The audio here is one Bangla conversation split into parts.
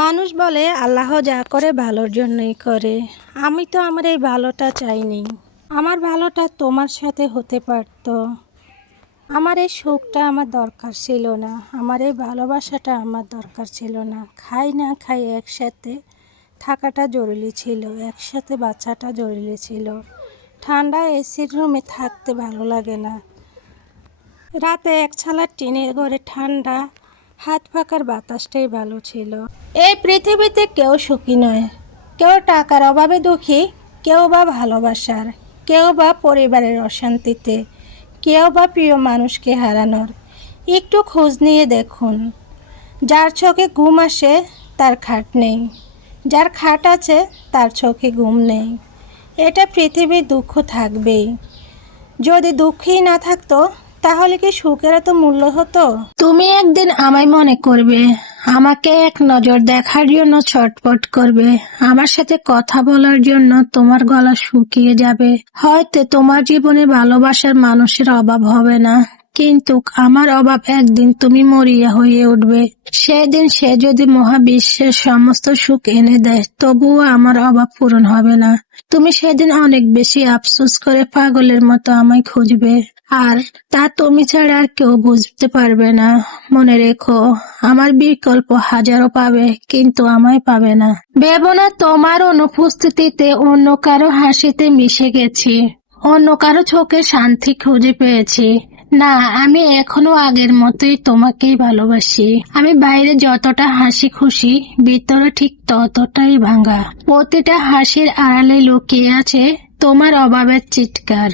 মানুষ বলে আল্লাহ যা করে ভালোর জন্যই করে। আমি তো আমার এই ভালোটা চাইনি। আমার ভালোটা তোমার সাথে হতে পারত। আমার এই সুখটা আমার দরকার ছিল না। আমার এই ভালোবাসাটা আমার দরকার ছিল না। খাই না খাই একসাথে থাকাটা জরুরি ছিল, একসাথে বাচ্চাটা জরুরি ছিল। ঠান্ডা এসির রুমে থাকতে ভালো লাগে না। রাতে এক ছালা টিনের ঘরে ঠান্ডা হাত পাখার বাতাসটাই ভালো ছিল। এই পৃথিবীতে কেউ সুখী নয়। কেউ টাকার অভাবে দুঃখী, কেউ বা ভালোবাসার, কেউ বা পরিবারের অশান্তিতে, কেউ বা প্রিয় মানুষকে হারানোর। একটু খোঁজ নিয়ে দেখুন। যার চোখে ঘুম আসে তার খাট নেই, যার খাট আছে তার চোখে ঘুম নেই। এটা পৃথিবীর দুঃখ থাকবেই। যদি দুঃখই না থাকতো তাহলে কি সুখের এত মূল্য হতো? তুমি একদিন আমায় মনে করবে, আমাকে এক নজর দেখার জন্য ছটফট করবে, আমার সাথে কথা বলার জন্য তোমার গলা শুকিয়ে যাবে। হয়তো তোমার জীবনে ভালোবাসার মানুষের অভাব হবে না, কিন্তু আমার অভাব একদিন তুমি মরিয়া হয়ে উঠবে। সেদিন সে যদি মহাবিশ্বের সমস্ত সুখ এনে দেয়, তবুও আমার অভাব পূরণ হবে না। তুমি সেদিন অনেক বেশি আফসোস করে পাগলের মতো আমায় খুঁজবে, আর তা তুমি ছাড়া আর কেউ বুঝতে পারবে না। মনে রেখো, আমার বিকল্প হাজারো পাবে, কিন্তু আমায় পাবে না। ভেবো না তোমার অনুপস্থিতিতে অন্য কারো হাসিতে মিশে গেছি, অন্য কারো চোখে শান্তি খুঁজে পেয়েছি। না, আমি এখনো আগের মতোই তোমাকেই ভালোবাসি। আমি বাইরে যতটা হাসি খুশি, ভিতরে ঠিক ততটাই ভাঙা। প্রতিটা হাসির আড়ালে লুকিয়ে আছে তোমার অভাবের চিৎকার।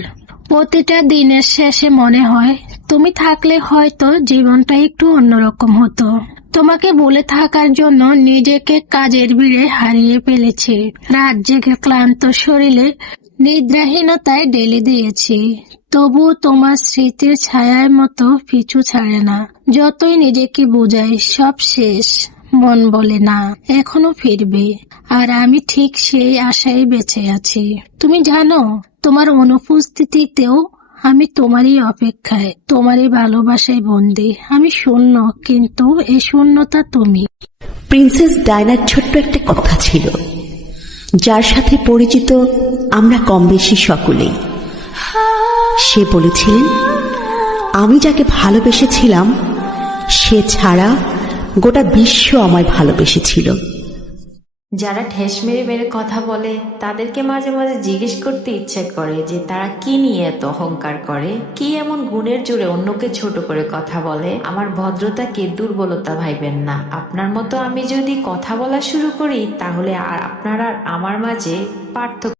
প্রতিটা দিনের শেষে মনে হয় তুমি থাকলে হয়তো জীবনটা একটু অন্যরকম হতো। তোমাকে ভুলে থাকার জন্য নিজেকে কাজের ভিড়ে হারিয়ে ফেলেছি। রাত জেগে ক্লান্ত শরীরে নিদ্রাহীনতায় ঢেলে দিয়েছি, তবুও তোমার স্মৃতির ছায়ার মতো পিছু ছাড়ে না। যতই নিজেকে বোঝাই সব শেষ, মন বলে না, এখনো ফিরবে। আর আমি ঠিক সেই আশায় বেঁচে আছি। তুমি জানো, তোমার অনুপস্থিতিতেও আমি তোমারই অপেক্ষায়, তোমারই ভালোবাসায় বন্দী। আমি শূন্য, কিন্তু এই শূন্যতা তুমি। প্রিন্সেস ডায়নার ছোট্ট একটা কথা ছিল, যার সাথে পরিচিত আমরা কম বেশি সকলেই। সে বলেছিলেন, আমি যাকে ভালোবেসেছিলাম সে ছাড়া গোটা বিশ্ব আমায় ভালোবেসেছিল। যারা ঠেস মেরে মেরে কথা বলে তাদেরকে মাঝে মাঝে জিজ্ঞেস করতে ইচ্ছে করে যে তারা কি নিয়ে এত অহংকার করে, কি এমন গুণের জোরে অন্যকে ছোট করে কথা বলে। আমার ভদ্রতাকে দুর্বলতা ভাইবেন না। আপনার মতো আমি যদি কথা বলা শুরু করি তাহলে আর আপনার আর আমার মাঝে পার্থক্য